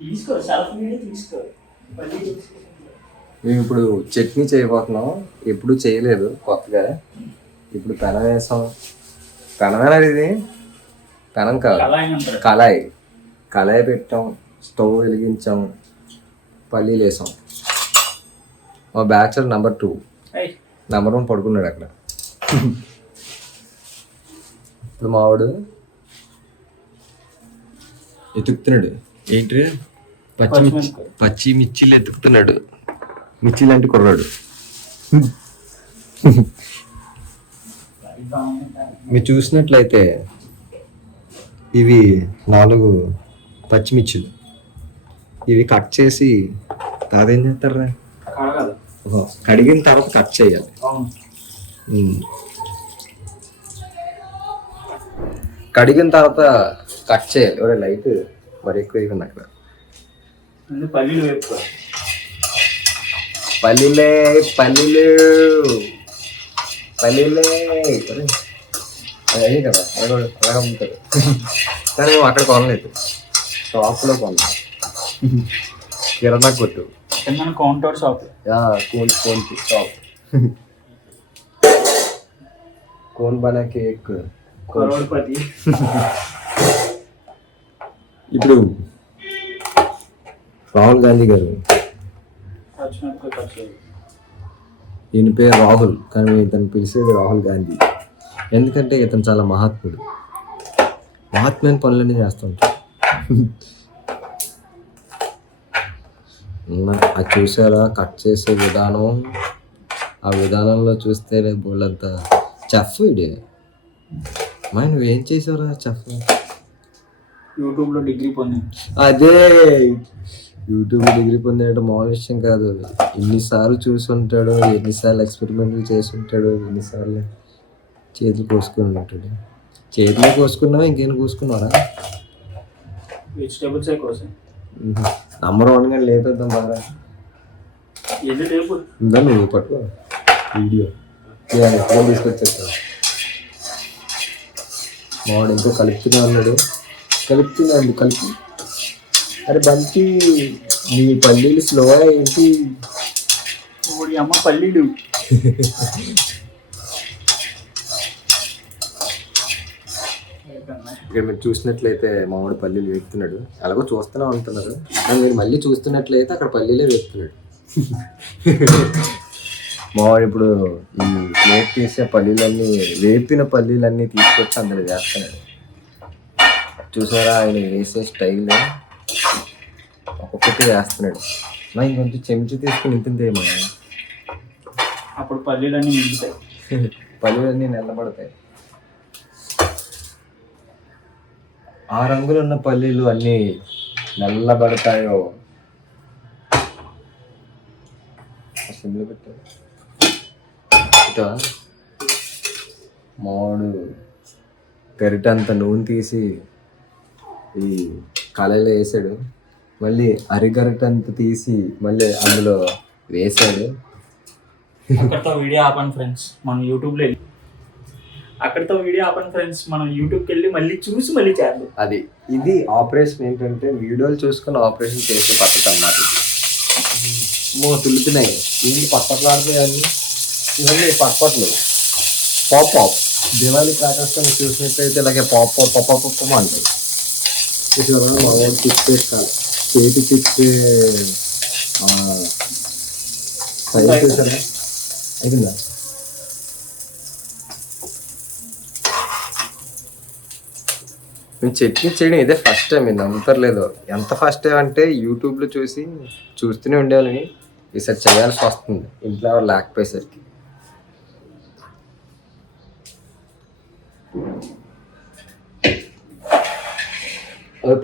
తీసుకో self video తీసుకో మళ్ళీ మేము ఇప్పుడు చట్నీ చేయబోతున్నాం. ఎప్పుడు చేయలేదు కొత్తగా. ఇప్పుడు పెనం వేసాం. పెనమేనా ఇది? పెనం కాదు, కళాయి. కళాయి పెట్టాం, స్టవ్ వెలిగించాం, పల్లీలు వేసాం. మా బ్యాచలర్ నెంబర్ 2, నెంబర్ 1 పడుకున్నాడు అక్కడ. ఇప్పుడు మావాడు ఎతుకుతున్నాడు. ఏంటి? పచ్చి మిర్చిలు ఎతుకుతున్నాడు. మిర్చి లాంటి కుర్రాడు. మీరు చూసినట్లయితే ఇవి 4 పచ్చిమిర్చిలు. ఇవి కట్ చేసి అదేం చేస్తారా? కడిగిన తర్వాత కట్ చేయాలి. కడిగిన తర్వాత కట్ చేయాలి. ఒరే లైట్ మరి ఎక్కువ అయిపోయింది అక్కడ. పల్లీలు వేపుకో. పల్లీలే పల్లీలు పల్లీలే అదే కదా, అలాగ అమ్ముతారు. కానీ మేము అక్కడ కొనలేదు, షాప్లో కొన్నాం. కిరాణా కొట్టు, కౌంటర్ షాప్, షాప్. కోన్ బనా కేక్, కరోడ్పతి. ఇప్పుడు రాహుల్ గాంధీ గారు, ఈయన పేరు రాహుల్ కానీ ఇతను పిలిచేది రాహుల్ గాంధీ. ఎందుకంటే ఇతను చాలా మహాత్ముడు. మహాత్మైన పనులన్నీ చేస్తుంటాడు. అది చూసారా కట్ చేసే విధానం? ఆ విధానంలో చూస్తే బోళ్ళంత చెఫ్ ఇడే. మా నువ్వేం చేసావురా చెఫ్? యూట్యూబ్లో డిగ్రీ పొంది. అదే యూట్యూబ్లో డిగ్రీ పొందేట మామూలు విషయం కాదు. ఎన్నిసార్లు చూసి ఉంటాడు, ఎన్నిసార్లు ఎక్స్పెరిమెంట్లు చేసి ఉంటాడు, ఎన్నిసార్లు చేతులు కోసుకొని ఉంటాడు. చేతులు కోసుకున్నావా ఇంకేం కోసుకున్నారా? వెజిటేబుల్స్ కోసం నంబర్ 1 కానీ లేపేద్దాం బాగా. ఉందా నువ్వు పట్టుకో వీడియో తీసుకొచ్చేస్తా. మావాడు ఇంకో కలుపుతూనే ఉన్నాడు. కలిపి అరే బంతి నీ పల్లీలు స్లోగా ఏంటి? అమ్మ పల్లీలు. ఇక్కడ మీరు చూసినట్లయితే మామిడి పల్లీలు వేస్తున్నాడు. అలాగో చూస్తూనే ఉంటున్నారు. మీరు మళ్ళీ చూస్తున్నట్లయితే అక్కడ పల్లీలే వేస్తున్నాడు. మామిడి ఇప్పుడు ఈ ప్లేట్ తీసే పల్లీలన్నీ, వేపిన పల్లీలన్నీ తీసుకొచ్చి అందులో వేస్తున్నాడు. చూసారా ఆయన వేసే స్టైల్? ఒక్కొక్కటి వేస్తున్నాడు. మా ఇంకొంచెం చెంచు తీసుకుని ఇంతేమో. అప్పుడు పల్లీలన్నీ నిండుతాయి. పల్లీలన్నీ నల్లబడతాయి. ఆ రంగులు ఉన్న పల్లీలు అన్నీ నల్లబడతాయో. సిమ్లో పెట్టాడు. మామిడు గరిటంత నూనె తీసి ఈ కళాయిలో వేసాడు. మళ్ళీ అరిగరిటంత తీసి మళ్ళీ అందులో వేసాడు. అక్కడితో వీడియో ఆపండి ఫ్రెండ్స్, మనం యూట్యూబ్లో వెళ్ళి యూట్యూబ్కి వెళ్ళి మళ్ళీ చూసి మళ్ళీ చేద్దాం. అది ఇది ఆపరేషన్ ఏంటంటే వీడియోలు చూసుకొని ఆపరేషన్ చేసే పద్ధతి అన్నమాట. తులుతున్నాయి ఏంటి పట్టపట్లాడుతాయి. ఇవన్నీ పట్పట్లు పాప్ దివాళీ క్రాకర్స్ చూసినట్లయితే ఇలాగే పాప్ అంటాయి. తిప్పేసుకోవాలి. చేతి తిప్పే సైజ్ చూసారా? అయిపోయిందా? మేము చట్నీ చేయడం ఇదే ఫస్ట్ టైం. మీరు నమ్ముతారు ఎంత ఫస్ట్ టైం అంటే యూట్యూబ్లో చూస్తూనే ఉండేవాళ్ళని ఈసారి చేయాల్సి వస్తుంది ఇంట్లో లేకపోయేసరికి.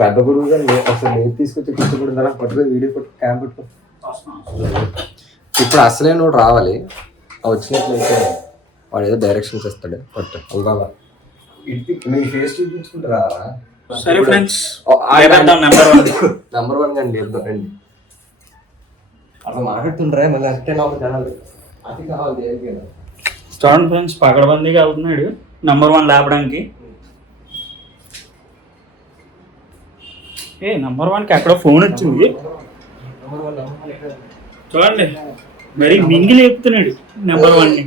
పెద్ద గురువు గారు అసలు నేను తీసుకొచ్చి కూర్చోకూడదు. పట్టుకో వీడియో క్యామ్ పట్టుకో. ఇప్పుడు అసలే నువ్వు రావాలి. వచ్చినట్లయితే వాడు ఏదో డైరెక్షన్స్ ఇస్తాడు. పట్టు అవుగా మీ ఫేస్ చూపించుకుంటారా? సరే ఫ్రెండ్స్, నెంబర్ 1 అండి. రండి అట్లా మాట్లాడుతుంటారా మళ్ళీ అంటే నాకు జనాలు అది కావాలి. దేనికైనా చూడండి ఫ్రెండ్స్, పకడ్బందీగా అవుతున్నాడు నెంబర్ 1 లేపడానికి. నెంబర్ 1కి ఎక్కడో ఫోన్ వచ్చింది చూడండి, మరి మింగిలి చెప్తున్నాడు నెంబర్ 1ని.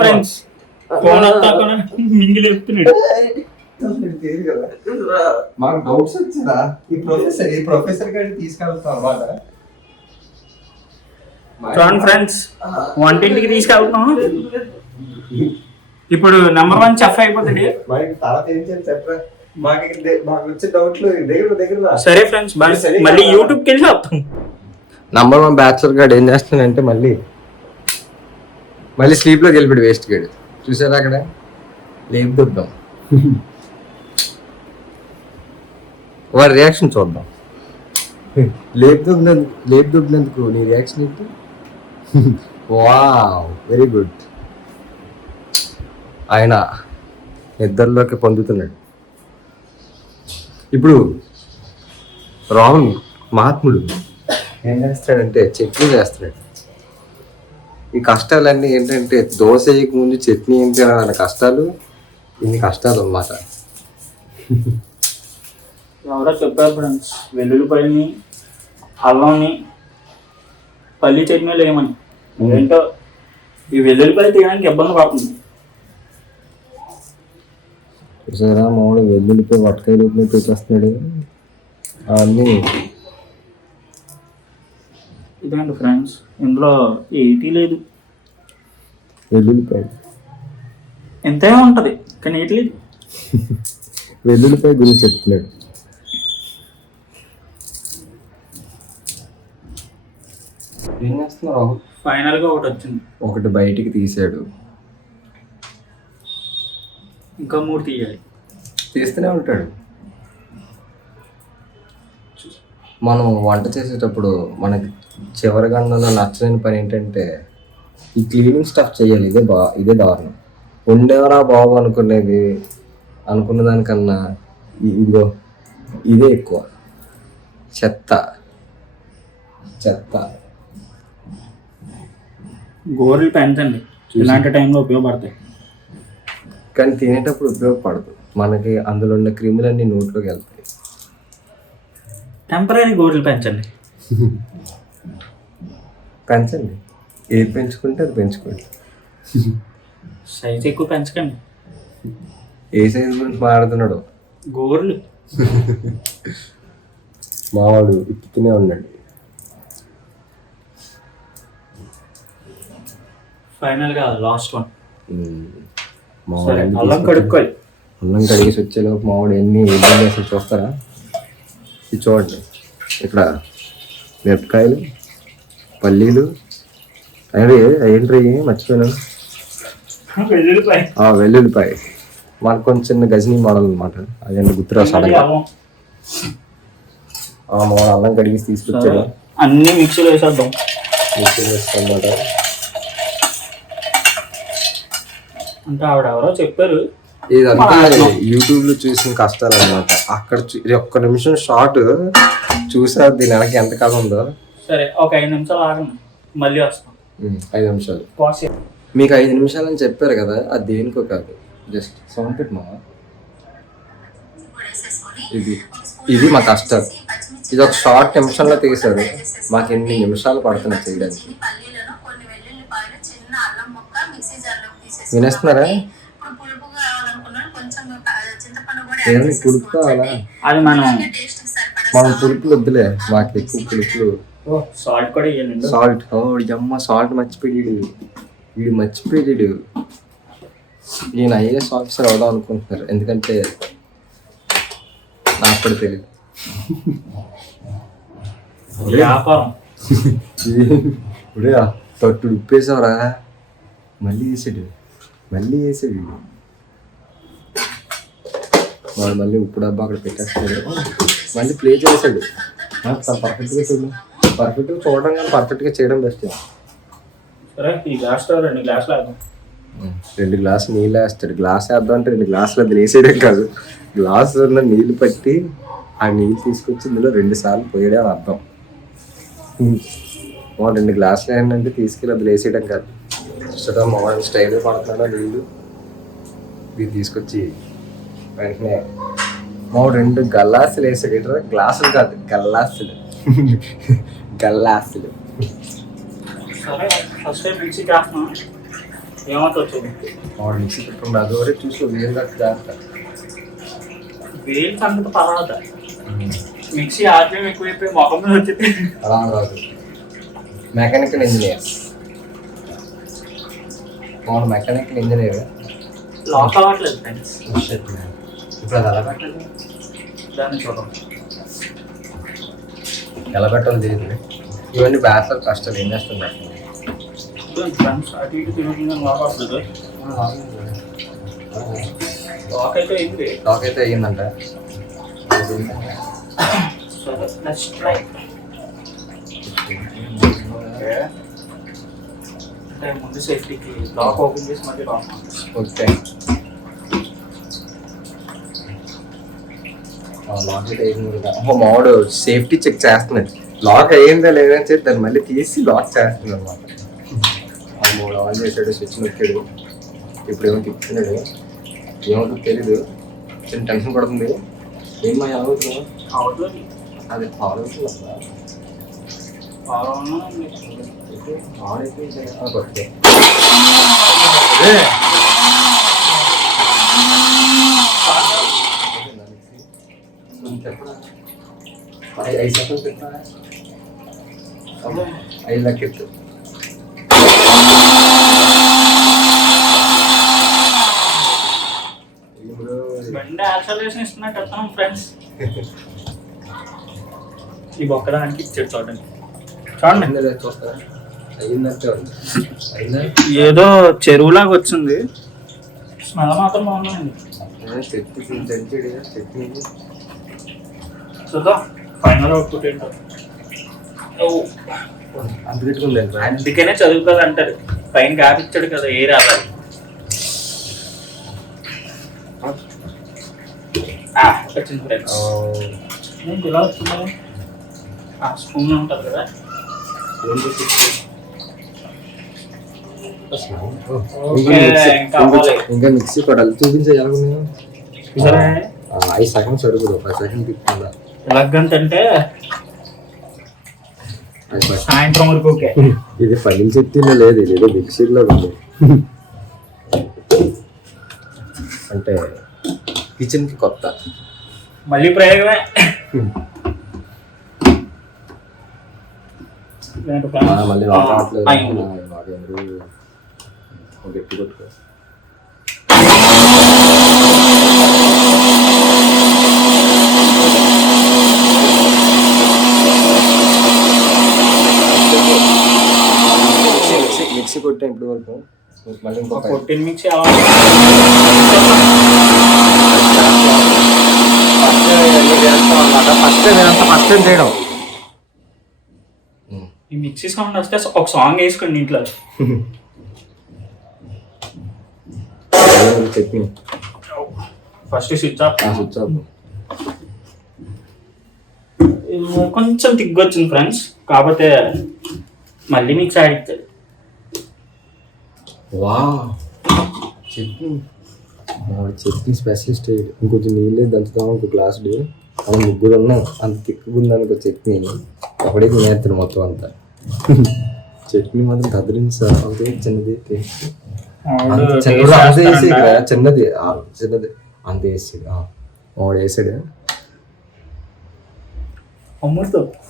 ఫ్రెండ్స్ ఫోన్ వస్తాకుండా మింగిలి చెప్తున్నాడు. మాకు డౌట్స్ వచ్చిందా ఈ ప్రొఫెసర్ గారిని తీసుకెళ్తాం అన్నమాట. చూడండి ఫ్రెండ్స్, వంటింటికి తీసుకెళ్తున్నాం. ఇప్పుడు నెంబర్ 1 చెఫ్ అయిపోతాడు. తర్వాత ఏం చేయాలి చెప్పరా, మాకు వచ్చే డౌట్లు దగ్గర. సరే ఫ్రెండ్స్, మళ్ళీ యూట్యూబ్కి వెళ్ళి వస్తాం. నంబర్ 1 బ్యాచులర్ గాడు ఏం చేస్తున్నాడంటే మళ్ళీ స్లీప్ లోకి వెళ్ళిపోయాడు. వేస్ట్ గాడు చూసారా అక్కడ లేపు దుబ్దాం. వాడి రియాక్షన్ చూద్దాం. లేపు దుబ్బినందుకు నీ రియాక్షన్ ఏంటి? Wow, very good. ఆయన నిద్రలోకి పొందుతున్నాడు. ఇప్పుడు రాహుల్ మహాత్ముడు ఏం చేస్తాడంటే చట్నీ చేస్తాడు. ఈ కష్టాలన్నీ ఏంటంటే దోశ వేయక ముందు చట్నీ ఏం తినాలన్న కష్టాలు, ఇన్ని కష్టాలు అన్నమాట. ఎవరో చెప్పారు ఫ్రెండ్స్, వెల్లుల్లిపాయని అల్లంని పల్లి చట్నీలు ఏమని. ఏంటో ఈ వెల్లుల్లిపాయ తీయడానికి ఇబ్బంది పడుతుంది. చూసారా మామూలు వెల్లుల్లిపాయ వటకాయ రూపంలో పెట్టేస్తున్నాడు అవన్నీ. ఇదండి ఫ్రెండ్స్, ఇందులో 80 లేదు. వెల్లుల్లిపాయ ఎంతే ఉంటుంది కానీ 80 లేదు. వెల్లుల్లిపాయ గురించి చెప్తున్నాడు. ఏం చేస్తున్నావు? ఫైనల్ గా ఒకటి వచ్చింది. ఒకటి బయటికి తీసాడు, ఇంకా 3 తీయాలి. తీస్తూనే ఉంటాడు. మనం వంట చేసేటప్పుడు మనకి చివరిగా నచ్చలేని పని ఏంటంటే ఈ క్లీనింగ్ స్టఫ్ చేయాలి. ఇదే దారుణం. ఉండేవరా బాబు అనుకున్న దానికన్నా ఇదే ఎక్కువ. చెత్త గోర్లు పెంచండి, ఇలాంటి టైంలో ఉపయోగపడతాయి. కానీ తినేటప్పుడు ఉపయోగపడదు. మనకి అందులో ఉన్న క్రిములన్నీ నోట్లోకి వెళ్తాయి. టెంపరీ గోర్లు పెంచండి. ఏది పెంచుకుంటే అది పెంచుకోండి. సైజ్ ఎక్కువ పెంచకండి. ఏ సైజు గురించి మాట్లాడుతున్నాడు? గోర్లు. మావాడు ఇప్పుతూనే ఉన్నాడు. ఫైనల్ గా లాస్ట్ 1. అల్లం అల్లం కడిగేసి వచ్చేలోపు మావాడు ఎన్ని ఇబ్బంది అసలు చూస్తారా? ఇది చూడండి, ఇక్కడ మిరపకాయలు, పల్లీలు, ఏంటి మర్చిపోయాను, వెల్లుల్లిపాయ. మనకు కొంచెం చిన్న గజనీ మోడల్ అనమాట. అదేంటి గుర్తురా సడన్గా. మావాడు అల్లం కడిగేసి తీసుకొచ్చాడు. అన్ని మిక్సీలో వేసేద్దాం. అన్నమాట. అంటే ఆవిడ ఎవరో చెప్పారు, ఇదంతా యూట్యూబ్ లో చూసిన కష్టాలు అనమాట. అక్కడ ఒక్క నిమిషం షార్ట్ చూసా, దీని వెనక ఎంత కథ ఉందో. సరే ఒక 5 నిమిషాలు ఆగండి, మళ్ళీ వస్తాం. 5 నిమిషాలు. మీకు 5 నిమిషాలు అని చెప్పారు కదా, అది దేనికో కాదు, జస్ట్ సౌండ్ పెట్టి మా ఇది మా కష్టాలు. ఇది ఒక షార్ట్ నిమిషంలో తీశారు. మాకు ఎన్ని నిమిషాలు పడుతున్నాయి చేయడానికి. వినేస్తున్నారా? ఏమి పులుపు కావాలా? అది మనం పులుపులు వద్దులే, మాకు ఎక్కువ పులుపులు. సాల్ట్ కూడా ఇవ్వండి. సాల్ట్ సాల్ట్ మర్చిపోయాడు. వీడు మర్చిపోయాడు. ఈయన ఐఏఎస్ ఆఫీసర్ అవుదాం అనుకుంటున్నారు, ఎందుకంటే నాకు కూడా తెలియదు. వ్యాపారం ఇప్పుడే తట్టు ఉప్పేసావరా, మళ్ళీ వేసాడు. వాడు మళ్ళీ ఉప్పు డబ్బా అక్కడ పెట్టేస్తాడు. మళ్ళీ ప్లే చేసాడు. పర్ఫెక్ట్గా చూడడం కానీ పర్ఫెక్ట్గా చేయడం బెస్ట్. రెండు గ్లాసులు నీళ్ళు వేస్తాడు. గ్లాస్ వేద్దాం అంటే 2 గ్లాసులు అది వేసేయడం కాదు, గ్లాసులో నీళ్ళు పట్టి ఆ నీళ్ళు తీసుకొచ్చి ఇందులో 2 సార్లు పోయడం అని అర్థం. మా 2 గ్లాసులు ఏంటంటే తీసుకెళ్ళి అది వేసేయడం కాదు. చూడటం మామూలు స్టైల్ పడుతున్నాడా నీళ్ళు ఇది తీసుకొచ్చి వెంటనే మా 2 గల్లాసులు వేసాడు. గ్లాసులు కాదు గల్లాసులు గల్లాసులు. సరే ఫస్ట్ టైం మిక్సీ చేస్తున్నాం ఏమవుతుంది మామూలు మిక్సీ పెట్టుకుని అది వరకు చూసి వేలు కట్టి చేస్తా. వేలు సంగతి పర్వాలేదు, మిక్సీ ఆర్పిఎం ఎక్కువైపోయి మొఖం మీద వచ్చింది. అలా రాదు. మెకానికల్ ఇంజనీర్ మామూలు మెకానికల్ ఇంజనీర్ లాక్ అవ్వట్లేదు ఫ్రెండ్స్. ఇప్పుడు అది ఎలా పెట్టాలి? దాన్ని చూద్దాం ఎలా పెట్టాలి తెలియదు. ఇవన్నీ బ్యాచలర్ కష్టాలు ఏం చేస్తుంది ఫ్రెండ్స్. అటు ఇటు తిరుగుతుంది లాక్ అవుతుంది. లాక్ అయితే అయింది. లాక్ అయితే అయ్యిందంట. సరే నెక్స్ట్ ట్రై. అంటే ముందు సేఫ్టీకి లాక్ ఓపెన్ చేసి మళ్ళీ లాక్. ఓకే లాక్ అయితే అయింది కదా. మావాడు సేఫ్టీ చెక్ చేస్తున్నాడు. లాక్ అయ్యిందా లేదని చెప్పి దాన్ని మళ్ళీ తీసి లాక్ చేస్తుంది అనమాట. మూడు ఆన్ చేశాడు, స్విచ్ నొక్కాడు. ఇప్పుడు ఏమో తిప్పుతున్నాడు. ఏమవుతుందో తెలీదు. చిన్న టెన్షన్ పడుతుంది. ఏమో ఎలా అవుతుందో అవుతుంది. అది ఫాలో అవుతుంది అసలు. ఆడైతే కొట్టే చెప్పరా 5 సెకండ్స్ చెప్పరా 5 లెక్కెత్తు. బండి యాక్సలరేషన్ ఇస్తున్నట్టు చెప్తాను ఫ్రెండ్స్. ఈ బొక్కడానికి ఇచ్చాడు చూడండి. చూడండి చూస్తారా అయిందంటే అయిందా? ఏదో చెరువులాగా వచ్చింది. స్మెల్ మాత్రం బాగుందండి. చట్నీ చూద్దాం ఫైనల్ అవుట్పుట్ ఏంటో. అంత పెట్టుకుంది. అందుకనే చదువుకోవాలి అంటారు. పైన కాపిచ్చాడు కదా ఏ రావాలి. వచ్చింది ఫ్రెండ్స్. ఇలా వచ్చింది. స్పూన్ ఉంటుంది కదా. ఇంకా మిక్సీ పడాలి. చూపించాలి. 5 సెకండ్స్ అడుగుదు. 5 సెకండ్ తిప్పుకుందా ఎలాగంటే సాయంత్రం వరకు. ఇది పగిలి చెప్తే లేదు, ఇది ఏదో మిక్సీలో ఉంది. అంటే కిచెన్ కి కొత్త మళ్ళీ ప్రయోగమే. మళ్ళీ గట్టి కొట్టుకో. మిక్సీ కొట్టా ఇప్పుడు వరకు. మళ్ళీ ఇంకో కొట్టిన మిక్సీ ఫస్ట్ టైం చేయడం. ఈ మిక్సీ సౌండ్ వస్తే ఒక సాంగ్ వేసుకోండి ఇంట్లో. Chutney first switch off. Switch off. కొంచెం తిగ్గొచ్చింది ఫ్రెండ్స్. కాకపోతే మళ్ళీ మిక్స్ ఆడిస్తాడు. వా చట్నీ చట్నీ స్పెషలిస్ట్. ఇంకొంచెం నీళ్ళే దంచుతాం. ఇంకో గ్లాస్ మనం 3 ఉన్నాం. అంత తిక్కుకుంది అనుకో చట్నీ. అప్పుడే తినేస్తాడు మొత్తం అంతా. చట్నీ మాత్రం కదిలింది సార్. అదే చిన్నది చిన్నది చిన్నది అంత వేసాడు. వాడు వేసాడు.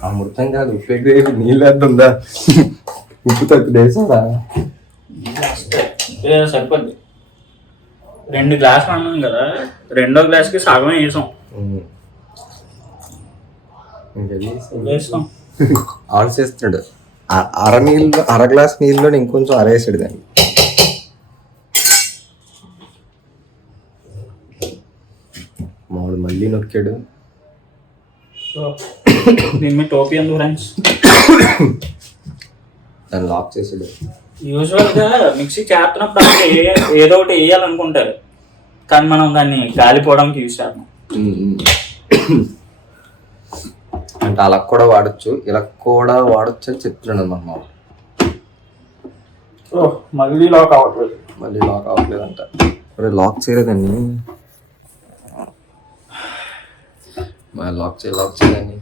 అమృతం కాదు, ఉప్పు ఎక్కువ. నీళ్ళు వేద్దా? ఉప్పు తక్కువ వేసాడా? సరిపోద్ది. 2 గ్లాసులు అన్నాం కదా, 2వ గ్లాస్కి సగమే వేసాం. ఆన్ చేస్తున్నాడు. అర గ్లాస్ నీళ్ళలో ఇంకొంచెం అరేసాడు దాన్ని. మామూలు మళ్ళీ నొక్కాడు. దీని మీద టోపీ ఎందుకు ఫ్రెండ్స్? దాన్ని లాక్ చేసాడు. యూజువల్గా మిక్సీ చేస్తున్నప్పుడు ఏదో ఒకటి వేయాలనుకుంటారు, కానీ మనం దాన్ని గాలిపోవడానికి యూజ్ చేస్తాం. అంటే అలా కూడా వాడచ్చు, ఇలా కూడా వాడచ్చు అని చెప్తున్నాడు అనమాట మా వాడు. మళ్ళీ లాక్ అవ్వట్లేదు. మళ్ళీ లాక్ అవ్వట్లేదంట. లాక్ చేయలేదండి, లాక్ చేయలేదండి.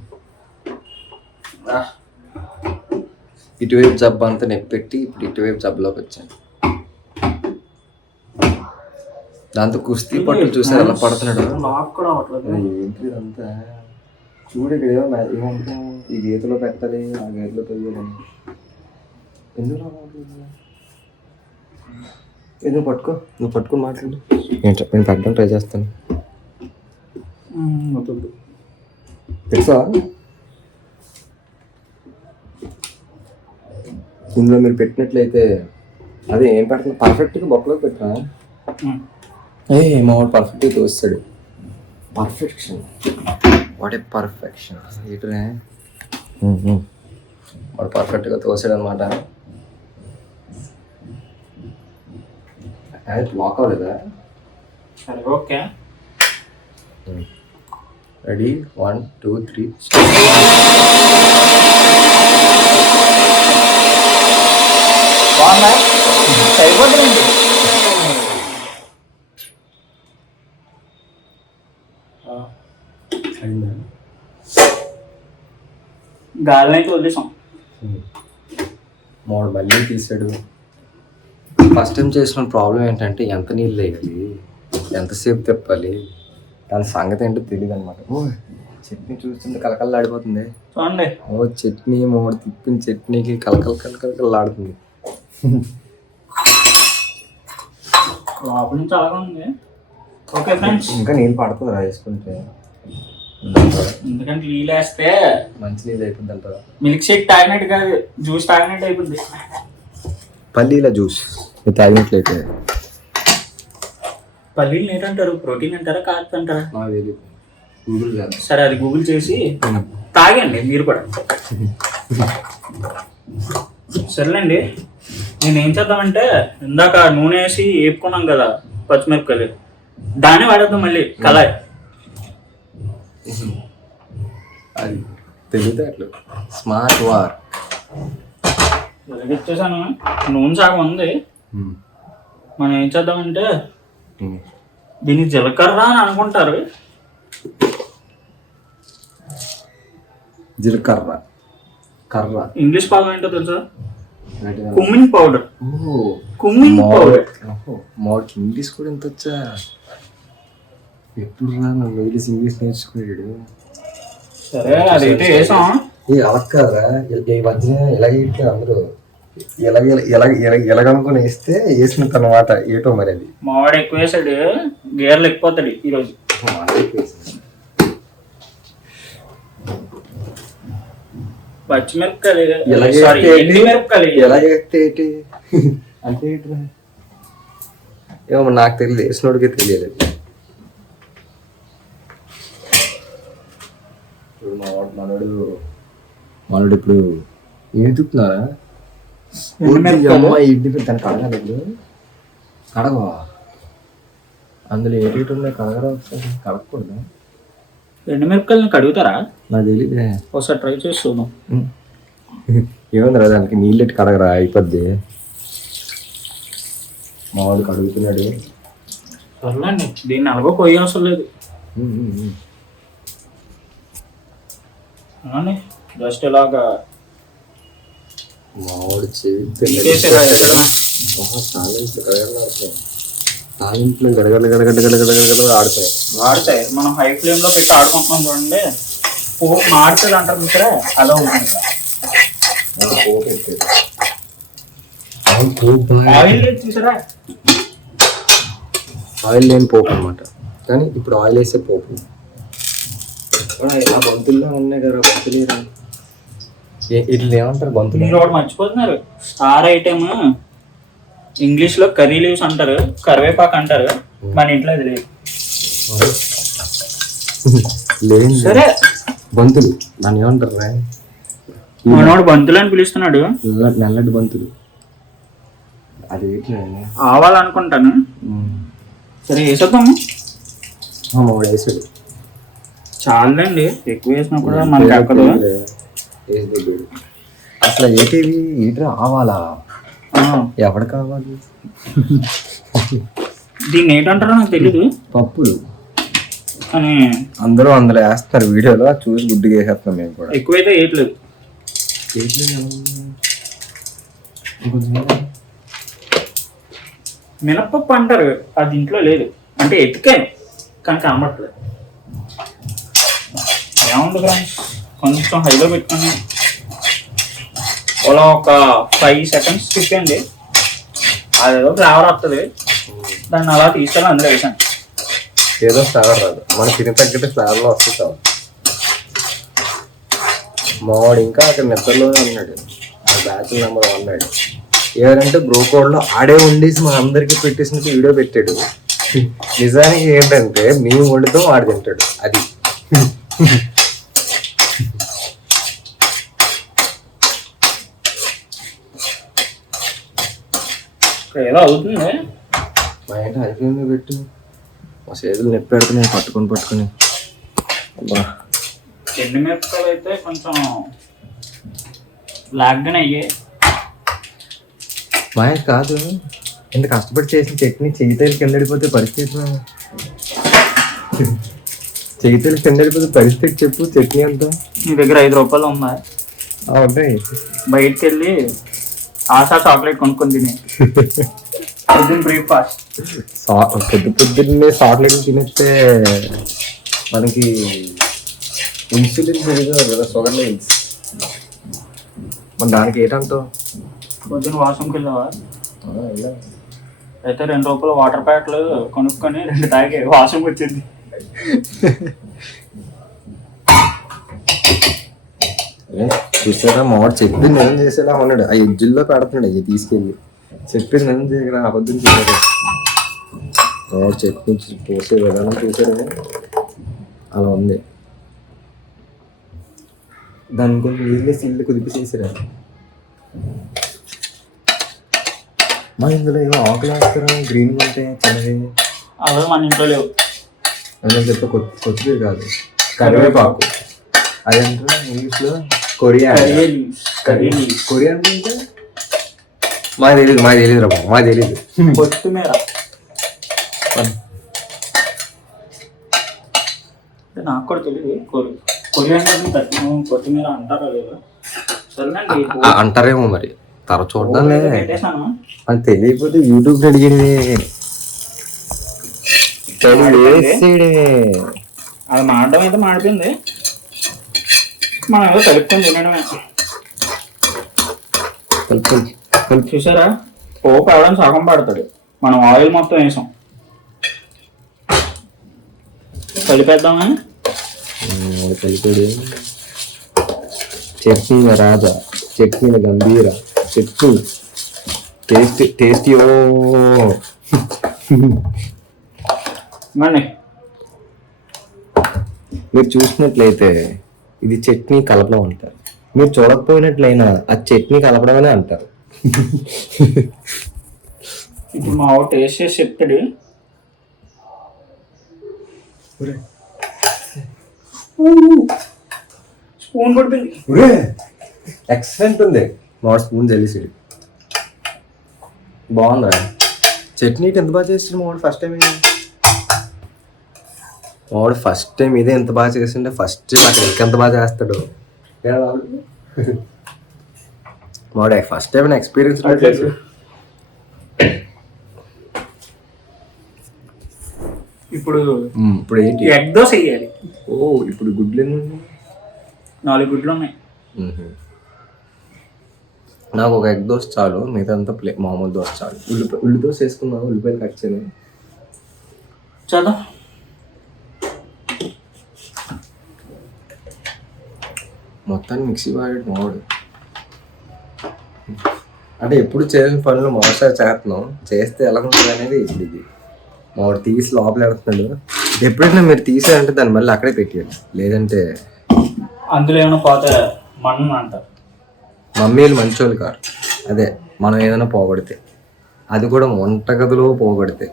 ఇటువైపు జబ్బు అంతా నెప్పెట్టి ఇప్పుడు ఇటువైపు జబ్బులోకి వచ్చాను. దాంతో కుస్తీ పట్టులు చూసారు ఎలా పడుతున్నాడు. లాక్ కూడా అవ్వట్లేదు. ఏంటి ఇదంతా చూడు, ఇక్కడ ఏమంటాం, ఈ గీతలో పెట్టాలి, ఆ గీతలో తెలియాలని. ఎందుకు నువ్వు పట్టుకో, నువ్వు పట్టుకొని మాట్లాడు. నేను పెట్టడం ట్రై చేస్తాను. తెలుసా ఇందులో మీరు పెట్టినట్లయితే అదే ఏం పెడతాను, పర్ఫెక్ట్గా బొక్కలో పెట్టా. మావాడు పర్ఫెక్ట్గా తోస్తాడు. Perfection, what a perfection. ఏంటనే వాడు పర్ఫెక్ట్గా తోసాడు అనమాట. లాక్ అవ్వలేదా? సరే ఓకే, రెడీ 1 2 3. బాగుందా? సరిపోతుందండి. గాలినైతే వదిలేసాం. మూడు మళ్ళీ తీసాడు. ఫస్ట్ టైం చేసిన ప్రాబ్లం ఏంటంటే ఎంత నీళ్ళు వేయాలి, ఎంతసేపు తిప్పాలి, దాని సంగతి ఏంటో తెలియదు అనమాట. చట్నీ చూస్తుంటే కలకల్లాడిపోతుంది. చూడండి, చట్నీ మూడు తిప్పిన చట్నీకి కలకల్లాడుతుంది. లోపల నుంచి అలాగే ఉంది. ఓకే ఫ్రెండ్స్, ఇంకా నీళ్ళు పడుతుంది రా వేసుకుంటే, ఎందుకంటే నీళ్ళు వేస్తే మంచి నీళ్ళు అయిపోద్ది అంటారా. మిల్క్ షేక్ తాగినట్టు కాదు, జ్యూస్ తాగినట్టు అయిపోద్ది. పల్లీల జ్యూస్ తాగినట్లయితే. పల్లీలు ఏంటంటారు, ప్రోటీన్ అంటారా, కార్బ్స్ అంటారా? గూగుల్ సరే, అది గూగుల్ చేసి తాగండి మీరు కూడా. సరేలేండి, నేను ఏం చేద్దామంటే ఇందాక నూనె వేసి వేపుకున్నాం కదా పచ్చిమిరపకాయలు, దాన్ని వాడేద్దాం మళ్ళీ కళాయి. అది తెలియదు అట్లా స్మార్ట్ వార్. వెలిగించేసాను, నూనె సగం ఉంది. మనం ఏం చేద్దామంటే దీన్ని జీలకర్ర అని అనుకుంటారు. జీలకర్ర కర్ర ఇంగ్లీష్ పదం ఏంటో తెలుసా? కుమ్మిన్ పౌడర్. కుమ్మిన్ పౌడర్. మాకు ఇంగ్లీష్ కూడా ఎంత వచ్చా, ఎప్పుడు రా నన్ను వదిలేసి ఇంగ్లీష్ నేర్చుకున్నాడు. సరే, అదైతే వేసాం. అలా కాదురా, ఈ మధ్య ఎలాగైతే అందరూ ఎలాగనుకుని వేస్తే వేసినంత అనమాట. ఏటో మరి అది మావాడు ఎక్కువ వేసాడు, గేర్లు ఎక్కిపోతాడు ఈరోజు. పచ్చిమిరపకాయలు ఎలాగైతే అంటే ఏమో నాకు తెలియదు, వేసినోడికే తెలియదు. ఇప్పుడు మనోడు ఇప్పుడు ఏం చూపుతున్నారా? ఇంటి దాన్ని కడగాలి. ఇప్పుడు కడగవా? అందులో ఏటి ఉన్నాయి, కడగరా ఒకసారి. కడగకూడదా? ఎండుమిరపకాయలను కడుగుతారా? నాకు తెలియదే, ఒకసారి ట్రై చేసి చూద్దాం. ఏముందిరా దానికి నీళ్ళు ఎట్టి కడగరా, అయిపోద్ది. మావాడు కడుగుతున్నాడు. సర్లేండి, దీన్ని అలాగో కొయ్య అవసరం లేదు. జస్ట్ ఇలాగా మావాడు తాలింట్లో గడగడ ఆడతాయి. వాడతాయి, మనం హై ఫ్లేమ్ లో పెట్టి ఆడుకుంటున్నాం చూడండి. పోపు మాడుతుంది అంటారు చూసారా, అలా ఉంటుంది. ఆయిల్ చూసారా, ఆయిల్ లేని పోపు అనమాట. కానీ ఇప్పుడు ఆయిల్ వేసే పోపు. ఆ బంతుల్లో ఉన్నాయి కదా బంతులు, ఇట్లా ఏమంటారు బంతులు? మీరు ఒకటి మర్చిపోతున్నారు, స్టార్ ఐటమ్ ఇంగ్లీష్ లో కర్రీ లీవ్స్ అంటారు, కరివేపాకు అంటారు. మన ఇంట్లో అది లేదు. లేదు సరే, బంతులు దాన్ని ఏమంటారు? మనోడు బంతులు అని పిలుస్తున్నాడు. నల్లటి బంతులు, అది ఆవాలనుకుంటాను. సరే వేసేద్దాము. వేసాడు. చాలండి, ఎక్కువ వేసినా కూడా మనకి ఎక్కదు. అసలు ఏటీవీ ఈటర్ రావాలా? ఎవడు కావాలి? దీన్ని ఏంటంటారో నాకు తెలీదు. పప్పులు అని అందులో వేస్తారు వీడియోలో, చూసి గుడ్డుగా వేసేస్తాం మేము కూడా. ఎక్కువైతే వేయట్లేదు. మినప్పప్పు అంటారు, అది ఇంట్లో లేదు అంటే ఎతికాను కానీ కనబడట్లేదు. ఏముంది ఫ్రెండ్స్, కొంచెం హైలో పెట్టుకుని అలా ఒక 5 seconds తిప్పండి, అదేదో ఫ్లేవర్ వస్తుంది. దాన్ని అలా తీసుకెళ్ళి అందులో వేసాను. ఏదో ఫ్లేవర్ రాదు, మన తిని తగ్గట్టు ఫ్లేవర్లో వస్తుంది చాలు. మావాడు ఇంకా అక్కడ నిద్రలోనే ఉన్నాడు, బ్యాచ్ నెంబర్ 1 అన్నాడు. ఎవరంటే బ్రోకోడ్లో ఆడే వండేసి మా అందరికి పెట్టేసినట్టు వీడియో పెట్టాడు. నిజానికి ఏంటంటే మేము వండుతాం వాడు తింటాడు. అది ఏదో అవుతుంది. మా ఏంటి అయిపోయింది పెట్టు, మా చేతులు నొప్పి పెడుతున్నాయి పట్టుకొని. అబ్బా, ఎండుమిరపకాయలు అయితే కొంచెం బ్లాక్గానే అయ్యాయి. మాయ కాదు, ఇంత కష్టపడి చేసిన చట్నీ చెయ్యితేలు కింద పడిపోతే పరిస్థితి, చెయ్యితేలు కింద పడిపోతే పరిస్థితి చెప్పు. చట్నీ అంతా నీ దగ్గర 5 రూపాయలు ఉన్నాయి, ఉంటాయి. బయటకు వెళ్ళి ఆశా చాక్లెట్ కొనుక్కొని తిని పొద్దున్న బ్రేక్ఫాస్ట్. పొద్దున్నే చాక్లెట్ తినేస్తే మనకి ఇన్సులిన్ పెరిగారు కదా, షుగర్ లెవెల్స్. మన దానికి ఏంటంటావు? పొద్దున్న వాష్రూమ్కి వెళ్ళావా? అయితే 2 రూపాయలు వాటర్ ప్యాకెట్లు కొనుక్కొని 2 తాగి వాష్రూమ్కి వచ్చింది. చూసారా, మావాడు చెప్పింది నేను చేసేలా ఉన్నాడు. ఆ ఎజ్జుల్లో పెడుతున్నాడు అవి తీసుకెళ్ళి. చెప్పింది నేను చేయగల అబద్ధం చేయలేదు. మావాడు చెప్పి పోసే విధానం చూసారు, అలా ఉంది. దాని కొంచెం నీళ్ళేసి ఇల్లు కుదిపేసేసారా. మా ఇందులో ఏమో ఆకులు వేస్తారా, గ్రీన్గా ఉంటాయి చిన్నవి. అవి మన ఇంట్లో లేవు. అని చెప్పి కొత్తిమీర కాదు, కరివేపాకు. అదంటే ఇంగ్లీష్లో కొరియా. కొరియా అంటే మాకు తెలియదు రా, మాకు తెలియదు. కొత్తిమీర నాకు కూడా తెలియదు. కొరియాండర్ కొత్తిమీర అంటారా లేదా? సరేనండి, అంటారేమో మరి, తర్వాత చూడడం లేదు. పెట్టేసాను. అది తెలియకపోతే యూట్యూబ్ అడిగింది. అది మాడడం అయితే మాడిపోయింది, మనం ఏదో కలుపుకొని తినడమే. చూసారా, పోపు అవడం సగం పడతాడు, మనం ఆయిల్ మొత్తం వేసాం. కలిపేద్దామా? కలిపాడు. చట్నీ రాజా, చట్నీ గంభీర, చట్నీ టేస్టీ. మీరు చూసినట్లయితే ఇది చట్నీ కలపడం అంటారు. మీరు చూడకపోయినట్లయినా అది చట్నీ కలపడమనే అంటారు. ఇప్పుడు మా టేస్ట్ చేసి చెప్తాడు. స్పూన్ పడిపోయింది. ఎక్సలెంట్ ఉంది. మా స్పూన్ తెలిసి బాగుందా? చట్నీ ఎంత బాగా చేసిండు మావాడు ఫస్ట్ టైం. మావాడు ఫస్ట్ టైం ఇదే ఎంత బాగా చేసిండే, ఫస్ట్ అక్కడ ఇంకెంత బాగా చేస్తాడు మావాడు. ఫస్ట్ టైం ఎక్స్పీరియన్స్ ఇప్పుడు ఏంటి? ఎగ్ దోశ వేయాలి. ఓ, ఇప్పుడు గుడ్లు 4 గుడ్లు ఉన్నాయి. నాకు ఒక ఎగ్ దోశ చాలు, మిగతా అంతా మామూలు దోశ చాలు. ఉల్లి దోశ వేసుకున్నాను, ఉల్లిపాయలు కట్ చేయను. చదా మొత్తాన్ని మిక్సీ వాడాడు మావాడు. అంటే ఎప్పుడు చేసిన పనులు మోసారి చేస్తున్నాం, చేస్తే ఎలా ఉంటుంది అనేది ఇప్పుడు ఇది. మావాడు తీసి లోపల పెడుతున్నాడు. ఎప్పుడైనా మీరు తీసారంటే దాన్ని మళ్ళీ అక్కడే పెట్టేయండి, లేదంటే అందులో ఏమైనా పోతే మన్ను అంటారు. మమ్మీలు మంచోళ్ళు కారు. అదే మనం ఏదైనా పోగొడితే, అది కూడా వంటగదిలో పోగొడితే,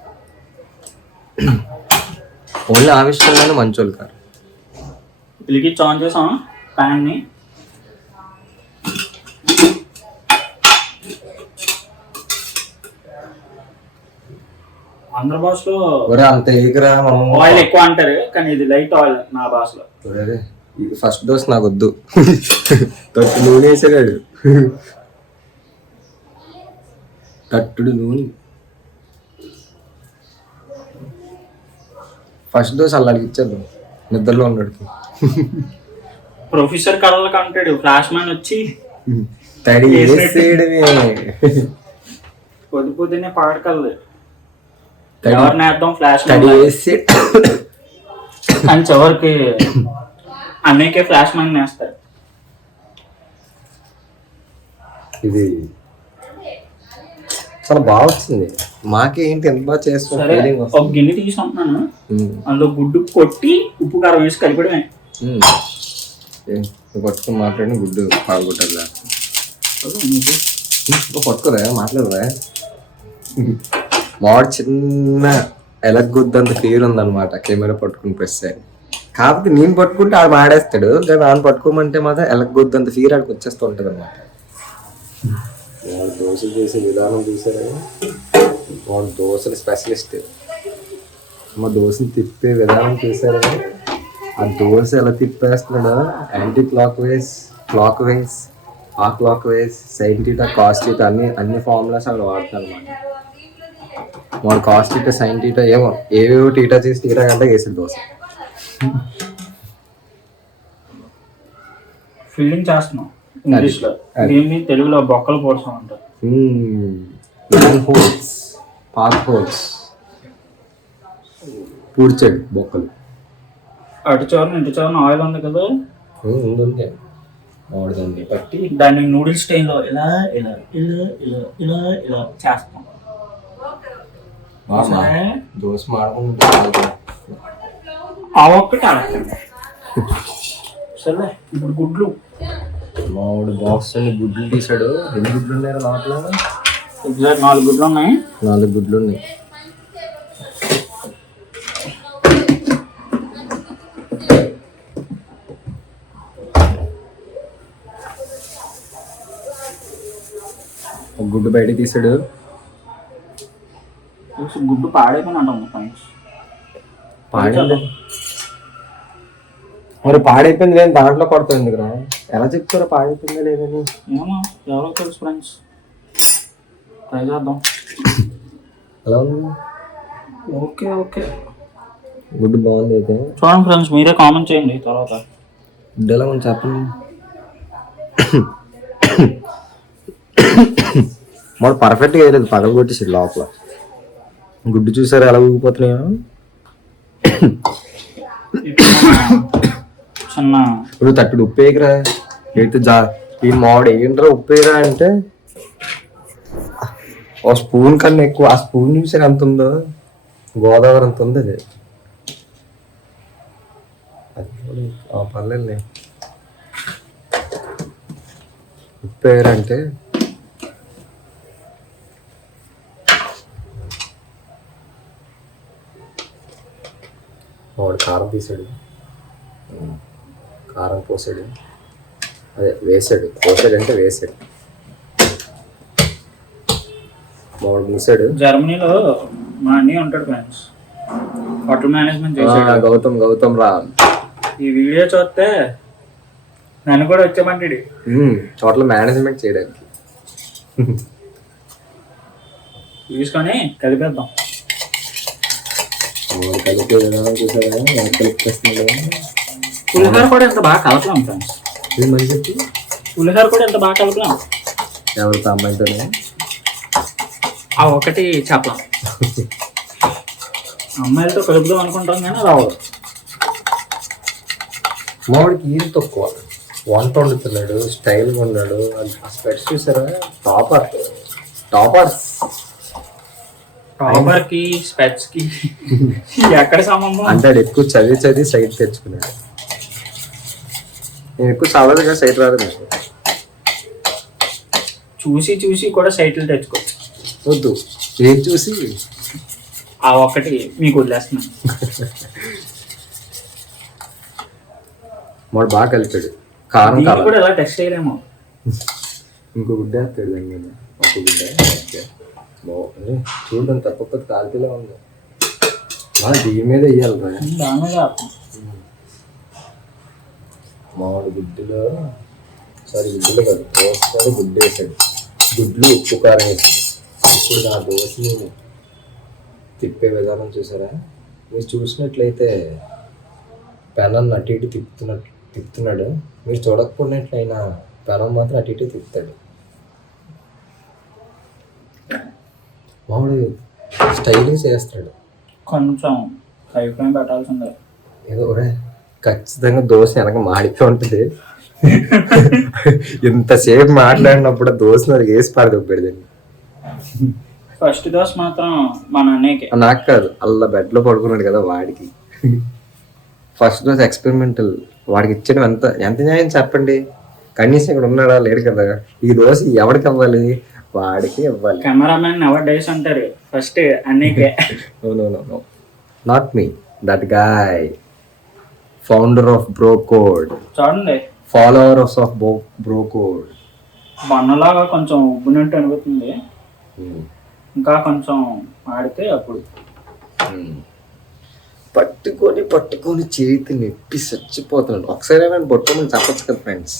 ఓన్లీ ఆ విషయంలోనే మంచోళ్ళు కారు. వెలిగించి ఆన్ చేసాం ప్యాన్ని. ఆంధ్ర భాషలో అంత ఎగురా ఆయిల్ ఎక్కువ అంటారు, కానీ ఇది లైట్ ఆయిల్ నా భాషలో. ఫస్ట్ డోస్ నాకు వద్దు. తట్టు నూనె వేసాడు, తట్టుడు నూనె. ఫస్ట్ డోస్ అలా ఇచ్చేద్దాం, నిద్రలో ఉన్నాడు. ప్రొఫెసర్ కళ్ళకి అంటాడు, ఫ్లాష్ మ్యాన్ వచ్చి తడి వేసేయడమే. పొద్దు పొద్దున్నే పాడకల్లు ఎవరిని వేద్దాం ఫ్లాష్ తడి వేసి అని చివరికి అన్నయ్యకే ఫ్లాష్ మ్యాన్ వేస్తారు. ఇది చాలా బాగా వచ్చింది. మాకే ఏంటి ఎంత బాగా సరే ఒక గిన్నె తీసుకుంటున్నాను, అందులో గుడ్డు కొట్టి ఉప్పు కారం వేసి కలిపడమే. పట్టుకుని మాట్లాడి గుడ్డు పాల్గొట్టదు. పట్టుకోరా, మాట్లాడరా. మావాడు చిన్న ఎలగొద్దంత ఫీర్ ఉందన్నమాట కెమెరా పట్టుకుని ప్రెస్ అయ్యి. కాకపోతే నేను పట్టుకుంటే ఆడు మాడేస్తాడు, కానీ ఆయన పట్టుకోమంటే మాత్రం ఎలగొద్దంత ఫీర్ ఆడికి వచ్చేస్తూ ఉంటుంది అనమాట. వాడు దోశలు చేసే విధానం చూసారా, వాడు దోశలు స్పెషలిస్ట్. మా దోశలు తిప్పే విధానం చూసారా, ఆ దోశ ఎలా తిప్పేస్తున్నాడు. Anti clockwise, clockwise, ఆ clockwise, sine theta, cos theta అన్ని ఫార్ములాస్ అక్కడ వాడతాను అనమాట. వాడు కాస్ టీటా, సైన్ టీటా ఏవేవో టీటా చేసి టీటా గంట వేసాడు దోశ. ఫీలింగ్ చేస్తున్నాం ఇంగ్లీష్ లో, దీన్ని తెలుగులో బొక్కలు పోర్సం అంటారు. పాత్ హోల్స్ పూడ్చాడు బొక్కలు. అటు చివరిన ఇటు చివరిన ఆయిల్ ఉంది కదా, ఉంది వాడుదండి పట్టి దాన్ని నూడిల్స్ స్టైల్లో ఇలా ఇలా ఇలా ఇలా ఇలా ఇలా చేస్తాం. దోశ మాడుకుంటా ఆ ఒక్కటి అడగండి. సరే ఇప్పుడు గుడ్లు. మామిడి బాక్స్ అన్ని గుడ్లు తీసాడు. ఎన్ని గుడ్లు ఉన్నాయి లోపల? ఎగ్జాక్ట్ 4 గుడ్లు ఉన్నాయి. 4 గుడ్లు ఉన్నాయి. ఒక గుడ్డు బయట తీసాడు. గుడ్డు పాడైపోయినట్టు పాడైంది. మరి పాడైపోయింది లేదు, దాంట్లో కొడుతుంది కదా. ఎలా చెప్తారో పాడైపోయిందా లేదని? ఏమో ఎవరో తెలుసు ఫ్రెండ్స్, ట్రై చేద్దాం. ఎలా ఉంది? ఓకే ఓకే, గుడ్డు బాగుంది అయితే. చూడండి ఫ్రెండ్స్, మీరే కామెంట్ చేయండి తర్వాత. గుడ్డు ఎలా ఉంది చెప్పండి. మరి పర్ఫెక్ట్గా వేయలేదు, పగలు కొట్టేసాడు లోపల. గుడ్డు చూసారా ఎలా ఊగిపోతున్నాయో. చిన్న ఇప్పుడు తట్టుడు ఉప్పు వేయకరా, అయితే ఈ మామిడి ఏంట్రా ఉప్పు వేయరా అంటే ఒక స్పూన్ కన్నా ఎక్కువ. ఆ స్పూన్ చూసారు ఎంత ఉందో, గోదావరి అంత ఉంది అది. పర్లేదు ఉప్పు వేయరా అంటే వాడు కారం తీసాడు, కారం పోసాడు, అదే వేసాడు. పోసాడు అంటే వేసాడు. వాడు మూసాడు. జర్మనీలో మా అన్నయ్య ఉంటాడు ఫ్రెండ్స్, హోటల్ మేనేజ్మెంట్ చేశాడు. గౌతమ్ రా. ఈ వీడియో చూస్తే నన్ను కూడా వచ్చామంటాడు హోటల్ మేనేజ్మెంట్ చేయడానికి. తీసుకొని కలిపేద్దాం. పులిహోర కూడా ఎంత బాగా కలపలేం ఫ్రెండ్స్. పులిహోర కూడా ఎంత బాగా కలపలేం. ఎవరితో అమ్మాయితోనే ఆ ఒకటి చెప్పలేం. అమ్మాయిలతో కలుపుదాం అనుకుంటాం కానీ రావు. మామిడికి ఈరు తక్కువ, వంట వండుతున్నాడు, స్టైల్గా ఉన్నాడు. ఆ స్పెట్స్ చూసారా, టాపర్స్. టాపర్ కి స్పెట్స్ కి ఎక్కడ సంబంధం అంటే ఎక్కువ చదివి సైట్ తెచ్చుకున్నాడు. నేను ఎక్కువ చదవదుగా, సైట్ రాదు. చూసి కూడా సైట్లు తెచ్చుకో. వద్దు, ఏం చూసి ఆ ఒక్కటి మీకు వదిలేస్తున్నాను. వాడు బాగా కలిపాడు. కారం దీన్ని కాలం కూడా ఎలా టెస్ట్ చేయలేము. ఇంకో గుడ్డ వేస్తాడు దాని మీద. ఒక గుడ్డ బాగుంది. చూడడం తప్పకపోతే కాలితీలో ఉంది. దీని మీద వేయాలి రా. దాని మీద మామిడి గుడ్డులో గుడ్డులో కాదు దోసకాయలు గుడ్డు వేసాడు. గుడ్లు ఉప్పు కారం వేసాడు. ఇప్పుడు నా దోశని తిప్పే విధానం చూసారా? మీరు చూసినట్లయితే పెనం అటు ఇటు తిప్పుతున్నాడు. మీరు చూడకపోయినట్లయినా పెనం మాత్రం అటు ఇటు తిప్పుతాడు. మామిడి స్టైలింగ్ చేస్తాడు. కొంచెం కైపైన పెట్టాల్సిందే. ఏదో ఖచ్చితంగా దోశ వెనక మాడితే ఉంటుంది. ఇంతసేపు మాట్లాడినప్పుడు దోశ నాకు వేసి పారదొప్పాడు. ఫస్ట్ దోశ మాత్రం మా అన్నయ్యకి. నాకు కాదు, అలా బెడ్లో పడుకున్నాడు కదా వాడికి. First dose experimental. వాడికి ఇచ్చడం ఎంత న్యాయం చెప్పండి? కనీసం ఇక్కడ ఉన్నాడా? లేడు కదా. ఈ దోశ ఎవరికి ఇవ్వాలి? వాడికి ఇవ్వాలి. కెమెరామెన్ ఎవరు డేస్ అంటారు ఫస్ట్ అన్నయ్యకే. No not me, that guy, founder of bro code, చూడండి, ఫాలోవర్స్ ఆఫ్ బ్రో కోడ్. బన్నలాగా కొంచెం ఉబ్బునట్టు అనిపిస్తుంది. ఇంకా కొంచెం ఆడితే అప్పుడు పట్టుకొని చేతి నొప్పి చచ్చిపోతున్నాడు. ఒకసారి నేను పట్టుకోమని చెప్పచ్చు కదా ఫ్రెండ్స్.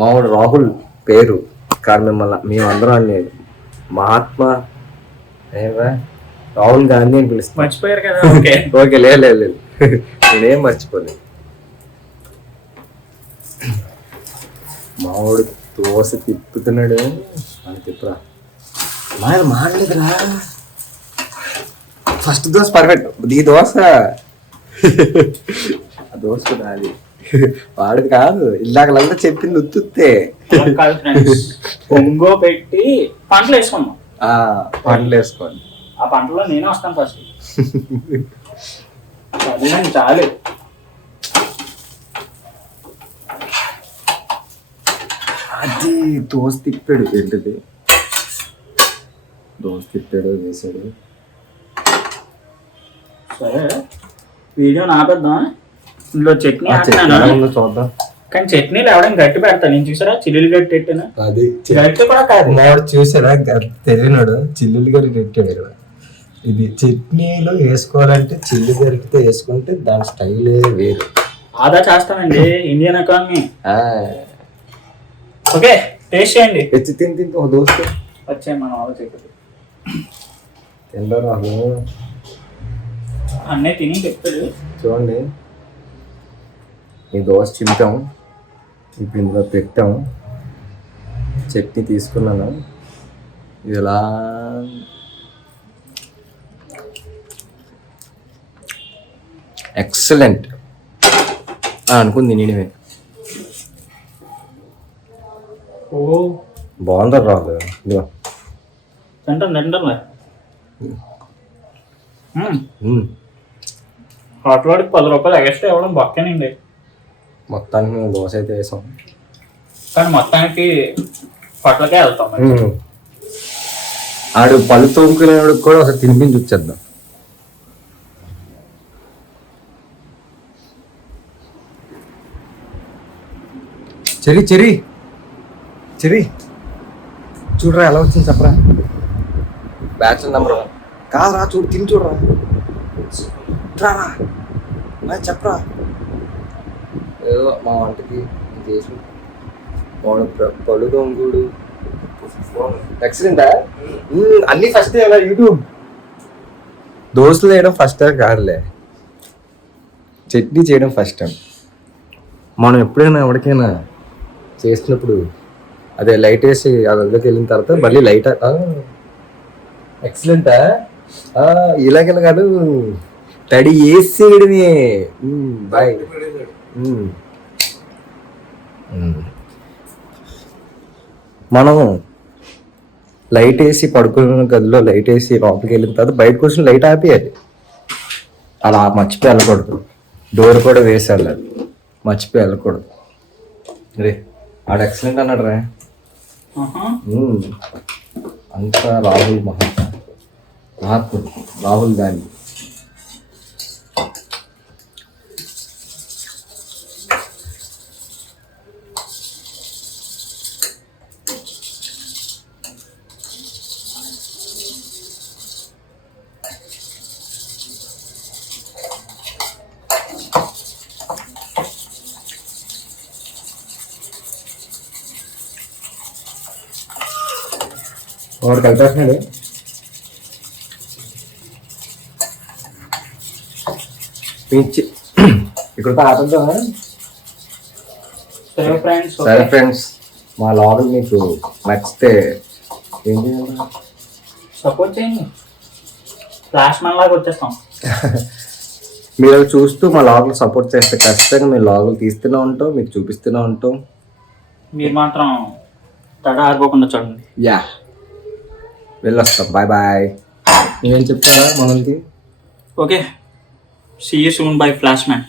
మావాడు రాహుల్ పేరు కానీ మేమందరం అన్ని మహాత్మా రాహుల్ గాంధీ అని పిలుస్తాం. మర్చిపోయారు కదా. ఓకే లేదు నేనేం మర్చిపోలేదు. మావాడు దోశ తిప్పుతున్నాడు అని తిప్పురా మాడలేదురా. First dosa perfect. ఈ దోశ ఆ దోశ నాది, వాడిది కాదు. ఇలాగలంతా చెప్పింది ఉత్తుతే పొంగో పెట్టి పంటలు వేసుకున్నాం. పండ్లు వేసుకోండి. ఆ పంటలో నేనే వస్తాను ఫస్ట్. చాలు. అది దోశ తిప్పాడు. ఏంటిది దోశ తిప్పాడు వేసాడు. సరే వీడియో నాపేద్దాం. ఇందులో చట్నీ చూద్దాం. కానీ చట్నీలు ఎవడం గట్టి పెడతాను. నేను చూసారా చిల్లులు గట్టి పెట్టాను. అది గట్టి కూడా కాదు. మాడు చూసారా తెలియనాడు చిల్లులు గట్టి పెట్టాడు. ఇది చట్నీలో వేసుకోవాలంటే చిల్లు గరిటితో వేసుకుంటే దాని స్టైలే వేరు. ఆదా చేస్తామండి ఇండియన్ ఎకానమీ. ఓకే టేస్ట్ చేయండి. తెచ్చి తిని ఒక దోశ వచ్చాయి మనం ఆలోచించదు. తింటారు వాళ్ళు అన్నీ తిని చెప్పాడు. చూడండి, ఈ దోశ చింపాం, ఇప్పుడు ఇందులో పెట్టాం, చట్నీ తీసుకున్నాను. ఇది ఎలా ఎక్సలెంట్ అనుకుంది నేనే. ఓ బాగుందా రాదు? ఇదిగో తింటాను. హాట్ వాడికి 10 రూపాయలు ఎక్స్ట్రా ఇవ్వడం బొక్కనండి. మొత్తానికి మేము దోశ అయితే వేసాం, కానీ మొత్తానికి పట్లకే వెళ్తాం. ఆడు పళ్ళు తోముకునేవాడికి కూడా ఒకసారి తినిపించి వచ్చేద్దాం. చెరి చూడరా ఎలా వచ్చింది చెప్పరా. బ్యాచులర్ నెంబర్ 1 కాదురా, చూడు తిని చూడరా. చెప్పరా. ఏదో మా వంటకి చేసి పళ్ళు తోముకుడు ఎక్సలెంటా. అన్ని ఫస్ట్ టైం యూట్యూబ్. దోశలు వేయడం ఫస్ట్ టైం కాదులే, చట్నీ చేయడం ఫస్ట్ టైం. మనం ఎప్పుడైనా ఎవరికైనా చేసినప్పుడు అదే లైట్ వేసి అందులోకి వెళ్ళిన తర్వాత మళ్ళీ లైట్ ఎక్సలెంటా. ఇలాగ కాదు, తడి వేసేయడమే. బాయ్. మనం లైట్ వేసి పడుకున్న గదిలో లైట్ వేసి లోపలికి వెళ్ళిన తర్వాత బయట కూర్చొని లైట్ ఆపేయాలి. అలా మర్చిపోయి వెళ్ళకూడదు. డోర్ కూడా వేసి వెళ్ళాలి, మర్చిపోయి వెళ్ళకూడదు. రే ఆడు ఎక్సలెంట్ అన్నాడు రా. అంతా రాహుల్ మహాత్ముడు రాహుల్ గాంధీ. వాడు కలిపేస్తున్నాడు. పిచ్చి ఇక్కడ ఆటందా. సరే ఫ్రెండ్స్, సరే ఫ్రెండ్స్, మా లాగులు మీకు నచ్చితే ఏం చేయాలి? సపోర్ట్ చేయండి. ఫ్లాష్ మ్యాన్ లాగా వచ్చేస్తాం. మీరు అవి చూస్తూ మా లాగులు సపోర్ట్ చేస్తే ఖచ్చితంగా మేము లాగులు తీస్తూనే ఉంటాం, మీకు చూపిస్తూనే ఉంటాం. మీరు మాత్రం తడ ఆరిపోకుండా చూడండి. యా, వెళ్ళొస్తాం. Bye bye. నేనేం చెప్తారా మనల్ని? Okay, see you soon bye flash man.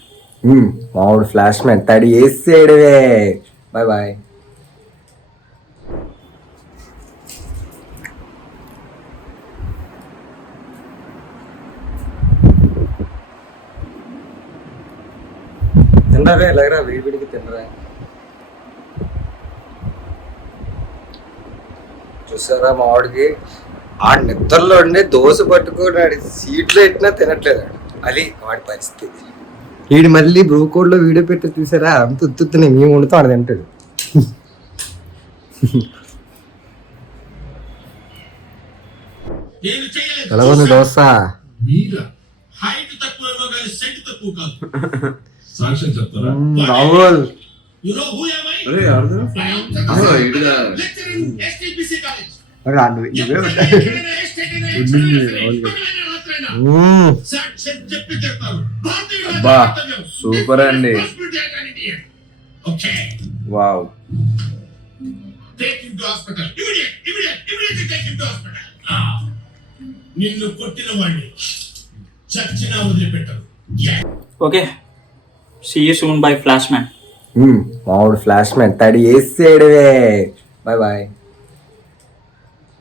మామూలు ఫ్లాష్ మ్యాన్ తడి వేసేయడమే. Bye bye. తిన్నారా? ఎలాగరా వేడికి తిన్నరా? చూసారా మా వాడికి ఆ నిద్రలో ఉండి దోశ పట్టుకున్నాడు, సీట్లో ఎట్టినా తినట్లేదు. అది వాడి పరిస్థితి. వీడు మళ్ళీ బ్రోకోడ్లో వీడియో పెట్టి చూసారా, అంత ఉత్తుతున్నాయి మేము వండుతాం అది తింటాడు. ఎలా ఉంది దోశ? రాహుల్ సూపర్ అండి. వావ్. నిన్ను కొట్టిన వాడిని చచ్చినా వదిలిపెట్టరు. Okay, see you soon bye flash man. మామూలు ఫ్లాష్ మ్యాన్ తడి వేసేయడమే. Bye bye.